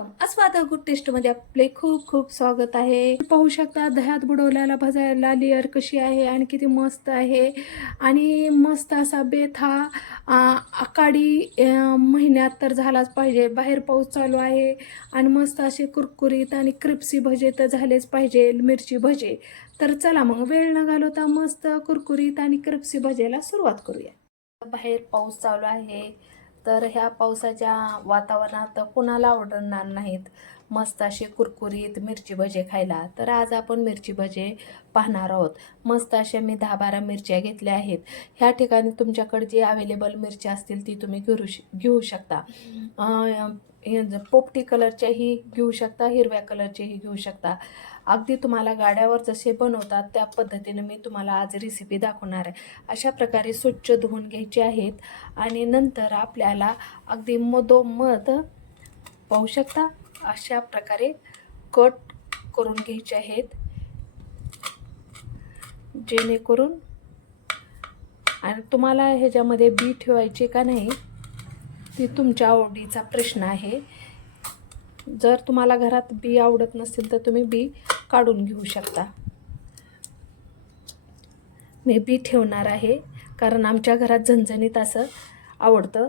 अस्वाद good टेस्टमध्ये आपले खूप खूप स्वागत आहे. पाहू शकता दह्यात बुडवल्याला भाजायला लेअर कशी आहे आणि किती मस्त आहे. आणि मस्त असा बेत हा आकाडी महिन्यात तर झालाच पाहिजे. बाहेर पाऊस चालू आहे आणि मस्त असे कुरकुरीत आणि क्रिप्सी भजे तर झालेच पाहिजे मिरची भजे. तर चला मग वेळ न घालवता मस्त कुरकुरीत आणि क्रिप्सी भजेला सुरुवात करूया. बाहेर पाऊस चालू आहे. तर ह्या पावसाच्या वातावरणात कुणाला आवडणार नाहीत? मस्त असे कुरकुरीत मिरची भजे खायला. तर आज आपण मिरची भजे पाहणार आहोत. मस्त अशा मी दहा बारा मिरच्या घेतल्या आहेत. ह्या ठिकाणी तुमच्याकडे जी अवेलेबल मिरच्या असतील ती तुम्ही घेऊ श घेऊ शकता. पोपटी कलरच्याही घेऊ शकता हिरव्या कलरचेही घेऊ शकता. अगदी तुम्हाला गाड्यावर जसे बनवतात त्या पद्धतीने मी तुम्हाला आज रेसिपी दाखवणार आहे. अशा प्रकारे स्वच्छ धुवून घ्यायचे आहेत आणि नंतर आपल्याला अगदी मधोमध पाहू शकता अशा प्रकारे कट करून घ्यायचे आहेत. जेणेकरून आणि तुम्हाला ह्याच्यामध्ये बी ठेवायचे का नाही ती तुमच्या आवडीचा प्रश्न आहे. जर तुम्हाला घरात बी आवडत नसेल तर तुम्ही बी काढून घेऊ शकता. मी बी ठेवणार आहे कारण आमच्या घरात झणझणीत असं आवडतं.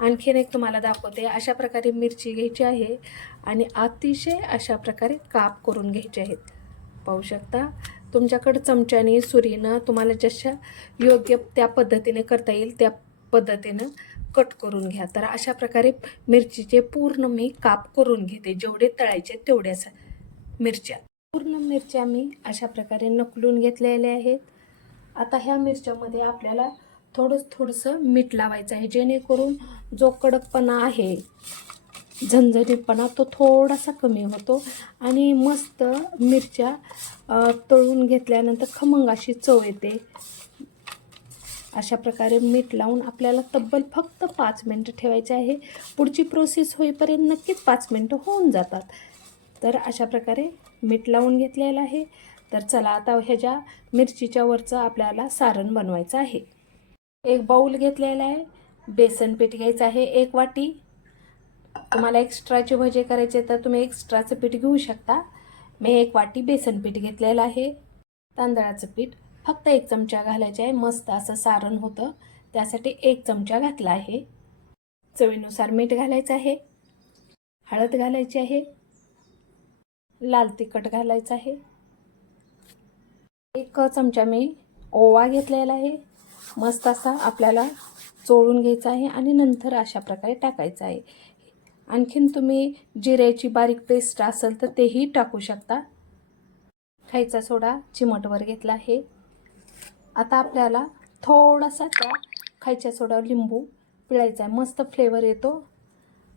आणखीन एक तुम्हाला दाखवते अशा प्रकारे मिरची घ्यायची आहे आणि अतिशय अशा प्रकारे काप करून घ्यायचे आहेत. पाहू शकता तुमच्याकडं चमच्याने सुरीनं तुम्हाला जशा योग्य त्या पद्धतीने करता येईल त्या पद्धतीनं कट करून घ्या. तर अशा प्रकारे मिरचीचे पूर्ण मी काप करून घेते जेवढे तळायचे तेवढ्याच मिरच्या. पूर्ण मिरच्या मी अशा प्रकारे नकलून घेतलेल्या आहेत. आता ह्या मिरच्यामध्ये आपल्याला थोडं थोडंसं मीठ लावायचं आहे जेणेकरून जो कडकपणा आहे झणझणीतपणा तो थोडासा कमी होतो आणि मस्त मिरच्या तळून घेतल्यानंतर खमंग अशी चव येते. अशा प्रकारे मीठ लावून आपल्याला तब्बल फक्त पाच मिनटं ठेवायचे आहे. पुढची प्रोसेस होईपर्यंत नक्कीच पाच मिनटं होऊन जातात. तर अशा प्रकारे मीठ लावून घेतलेलं आहे. तर चला आता ह्याच्या मिरचीच्या वरचं आपल्याला सारण बनवायचं आहे. एक बाऊल घेतलेला आहे. बेसन पीठ घ्यायचं आहे एक वाटी. तुम्हाला एक्स्ट्राचे भजे करायचे तर तुम्ही एक्स्ट्राचं पीठ घेऊ शकता. मी एक वाटी बेसन पीठ घेतलेलं आहे. तांदळाचं पीठ फक्त एक चमचा घालायचे आहे. मस्त असं सारण होतं. त्यासाठी एक चमचा घातला आहे. चवीनुसार मीठ घालायचं आहे. हळद घालायची आहे. लाल तिखट घालायचं आहे. एक चमचा मी ओवा घेतलेला आहे. मस्त असा आपल्याला चोळून घ्यायचा आहे आणि नंतर अशा प्रकारे टाकायचं आहे. आणखीन तुम्ही जिऱ्याची बारीक पेस्ट असेल तर तेही टाकू शकता. खायचा सोडा चिमटवर घेतला आहे. आता आपल्याला थोडासा त्या खायच्या सोडा लिंबू पिळायचा आहे. मस्त फ्लेवर येतो.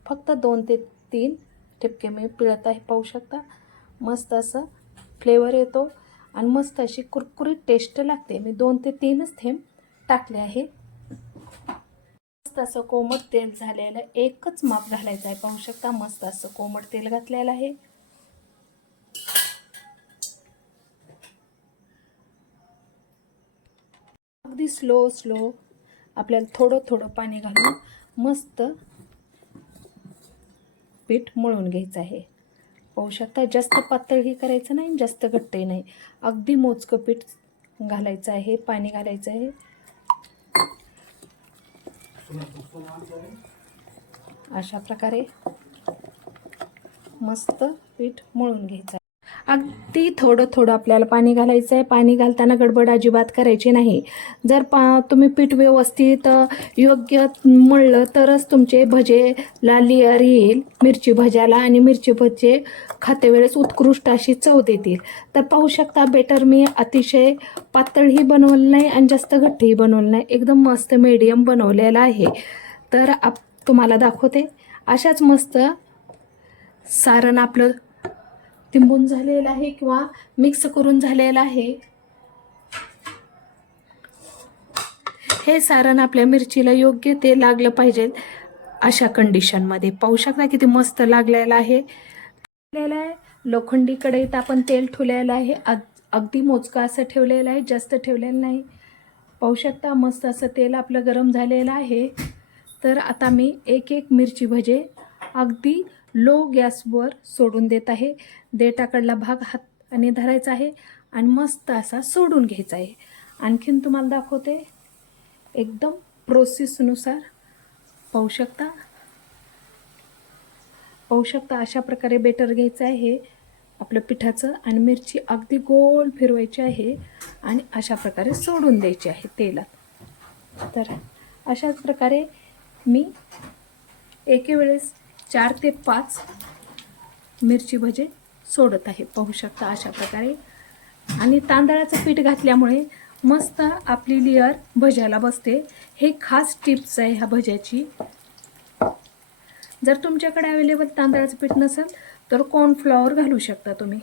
फक्त दोन ते तीन ठिपके मी पिळत आहे पाहू शकता. मस्त असं फ्लेवर येतो. आणि मस्त अशी कुरकुरीत टेस्ट लागते. मी दोन ते तीनच थेंब टाकले आहे. मस्त असं कोमट तेल झालेलं एकच माप घालायचं आहे. पाहू शकता मस्त असं कोमट तेल घातलेलं आहे. अगदी स्लो स्लो आपल्याला थोडं थोडं पाणी घालून मस्त पीठ मळून घ्यायचं आहे. पाहू शकता. जास्त पातळही करायचं नाही जास्त घट्टही नाही. अगदी मोजकं पीठ घालायचं आहे पाणी घालायचं आहे. अशा प्रकारे मस्त पीठ मळून घ्यायचं ती थोडं थोडं आपल्याला पाणी घालायचं आहे. पाणी घालताना गडबड अजिबात करायची नाही. जर पा तुम्ही पीठ व्यवस्थित योग्य मळलं तरच तुमचे भजेला लिअर येईल. मिरची भज्याला आणि मिरची भजे खाते वेळेस उत्कृष्ट अशी चव देतील. तर पाहू शकता बेटर मी अतिशय पातळही बनवलं नाही आणि जास्त घट्टही बनवलं नाही. एकदम मस्त मीडियम बनवलेलं आहे. तर आप तुम्हाला दाखवते. अशाच मस्त सारण आपलं तिंबून झालेलं आहे किंवा मिक्स करून झालेलं आहे. हे सारण आपल्या मिरचीला योग्य ते लागलं पाहिजे अशा कंडिशनमध्ये पाहू शकता किती मस्त लागलेलं आहे. ठेवलेलं आहे. लोखंडी कढईत आपण तेल ठेवलेलं आहे. अग अगदी मोजकं असं ठेवलेलं आहे. जास्त ठेवलेलं नाही. पाहू शकता मस्त असं तेल आपलं गरम झालेलं आहे. तर आता मी एक एक मिरची भजे अगदी लो गॅसवर सोडून देत आहे. देठाकडला भाग हात आणि धरायचा आहे आणि मस्त असा सोडून घ्यायचा आहे. आणखीन तुम्हाला दाखवते. एकदम प्रोसेसनुसार पाहू शकता. पाहू शकता अशा प्रकारे बेटर घ्यायचं आहे. आपलं पिठाचं आणि मिरची अगदी गोल फिरवायची आहे आणि अशा प्रकारे सोडून द्यायची आहे तेलात. तर अशाच प्रकारे मी एके वेळेस चार ते पाच मिरची भजे सोडत आहे पाहू शकता अशा प्रकारे. आणि तांदळाचं पीठ घातल्यामुळे मस्त आपली लेअर भज्याला बसते. हे खास टिप्स आहे ह्या भज्याची. जर तुमच्याकडे अवेलेबल तांदळाचं पीठ नसेल तर कॉर्नफ्लॉवर घालू शकता तुम्ही.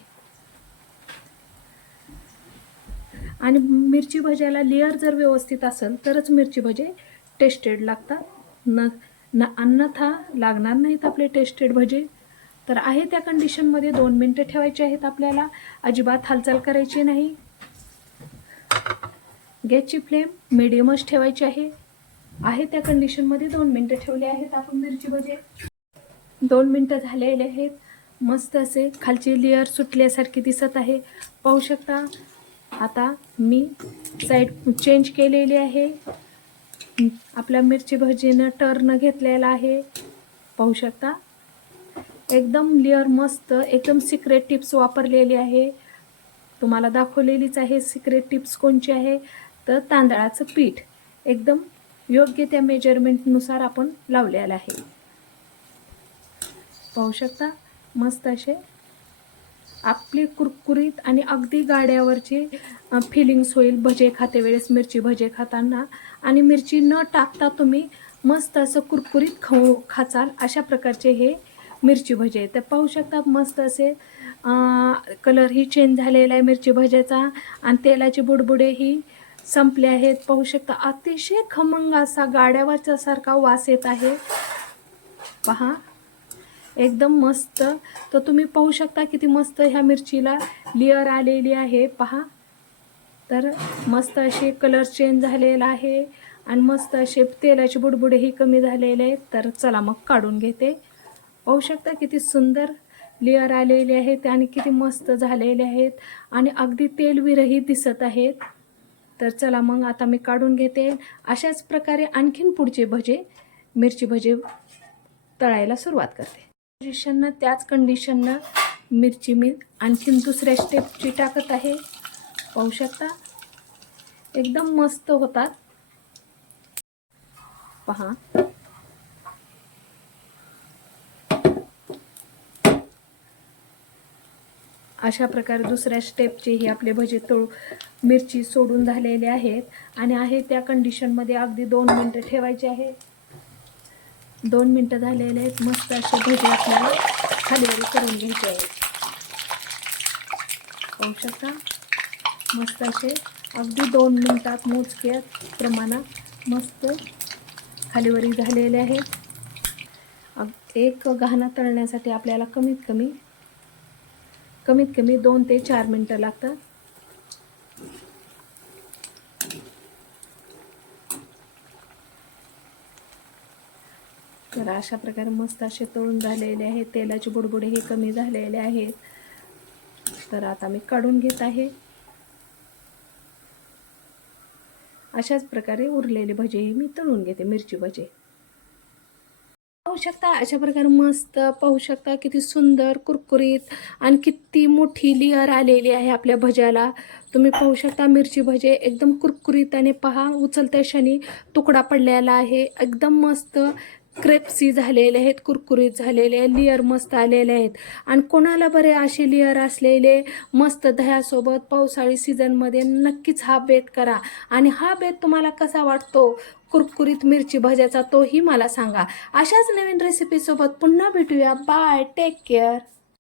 आणि मिरची भज्याला लेअर जर व्यवस्थित असेल तरच मिरची भजे टेस्टेड लागतात. न न अन्यथा लागणार नाहीत आपले टेस्टेड भजे. तर आहे त्या कंडिशनमध्ये दोन मिनटं ठेवायची आहेत आपल्याला. अजिबात हालचाल करायची नाही. गॅसची फ्लेम मिडियमच ठेवायची आहे. आहे त्या कंडिशनमध्ये दोन मिनटं ठेवले आहेत आपण मिरची भजे. दोन मिनटं झालेले आहेत. मस्त असे खालची लेअर सुटल्यासारखी दिसत आहे. पाहू शकता आता मी साईड चेंज केलेली आहे. आपल्या मिरची भजीनं टर्न घेतलेला आहे. पाहू शकता एकदम लिअर मस्त एकदम सिक्रेट टिप्स वापरलेली आहे. तुम्हाला दाखवलेलीच आहे सिक्रेट टिप्स कोणची आहे? तर तांदळाचं पीठ. एकदम योग्य त्या मेजरमेंटनुसार आपण लावलेलं आहे. पाहू शकता? मस्त असे आपली कुरकुरीत आणि अगदी गाड्यावरची फिलिंग्स होईल. भजे खाते वेळेस मिरची भजे खाताना. आणि मिरची न टाकता तुम्ही मस्त असं कुरकुरीत खाऊ खाचाल. अशा प्रकारचे हे मिरची भजे. तर पाहू शकता मस्त असे कलरही चेंज झालेला आहे मिरची भज्याचा. आणि तेलाचे बुडबुडेही संपले आहेत. पाहू शकता अतिशय खमंग असा गाड्यावरच्या सारखा वास येत आहे. पहा एकदम मस्त. तर तुम्ही पाहू शकता किती मस्त ह्या मिरचीला लेअर आलेली आहे. पहा तर मस्त असे कलर चेंज झालेला आहे. आणि मस्त असे तेलाचे बुडबुडेही कमी झालेले आहेत. तर चला मग काढून घेते. पाहू शकता किती सुंदर लेअर आलेले आहेत आणि किती मस्त झालेले आहेत. आणि अगदी तेलविरही दिसत आहेत. तर चला मग आता मी काढून घेते. अशाच प्रकारे आणखीन पुढचे भजे मिरची भजे तळायला सुरुवात करते. कंडिशननं त्याच कंडिशननं मिरची मी आणखीन दुसऱ्या स्टेपची टाकत आहे. पाहू शकता? एकदम मस्त होतात. पहा. अशा प्रकारे दुसऱ्या स्टेपचेही आपले भजे तळू मिरची सोडून झालेले आहेत. आणि आहे त्या कंडिशनमध्ये अगदी दोन मिनटं ठेवायचे आहेत दोन मिनटं झालेले आहेत. मस्त असे भजे आपल्याला खालीवर करून घ्यायचे आहेत. पाहू शकता? मस्त असे अगदी दोन मिनटात मोजक्या प्रमाणात मस्त खालीवरी झालेले आहेत. अग एक घाणा तळण्यासाठी आपल्याला कमीत कमी कमीत कमी दोन ते चार मिनटं लागतात. तर अशा प्रकारे मस्त असे तळून झालेले आहेत तेलाचे बुडबुडे हे कमी झालेले आहेत. तर आता मी काढून घेत आहे. अशाच प्रकारे उरलेले भजे मी तळून घेते मिरची भजे. पाहू शकता. अशा प्रकारे मस्त पाहू शकता किती सुंदर कुरकुरीत आणि किती मोठी लेअर आलेली आहे आपल्या भज्याला. तुम्ही पाहू शकता मिरची भजे एकदम कुरकुरीत आणि पहा उचलत्या क्षणी तुकडा पडलेला आहे. एकदम मस्त क्रेप्सी झालेले आहेत कुरकुरीत झालेले लेअर मस्त आलेले आहेत. आणि कोणाला बरे असे लेअर असलेले मस्त दह्यासोबत पावसाळी सीझनमध्ये नक्कीच हा बेत करा. आणि हा बेत तुम्हाला कसा वाटतो? कुरकुरीत मिरची भज्याचा तोही मला सांगा. अशाच नवीन रेसिपीसोबत पुन्हा भेटूया. Bye take care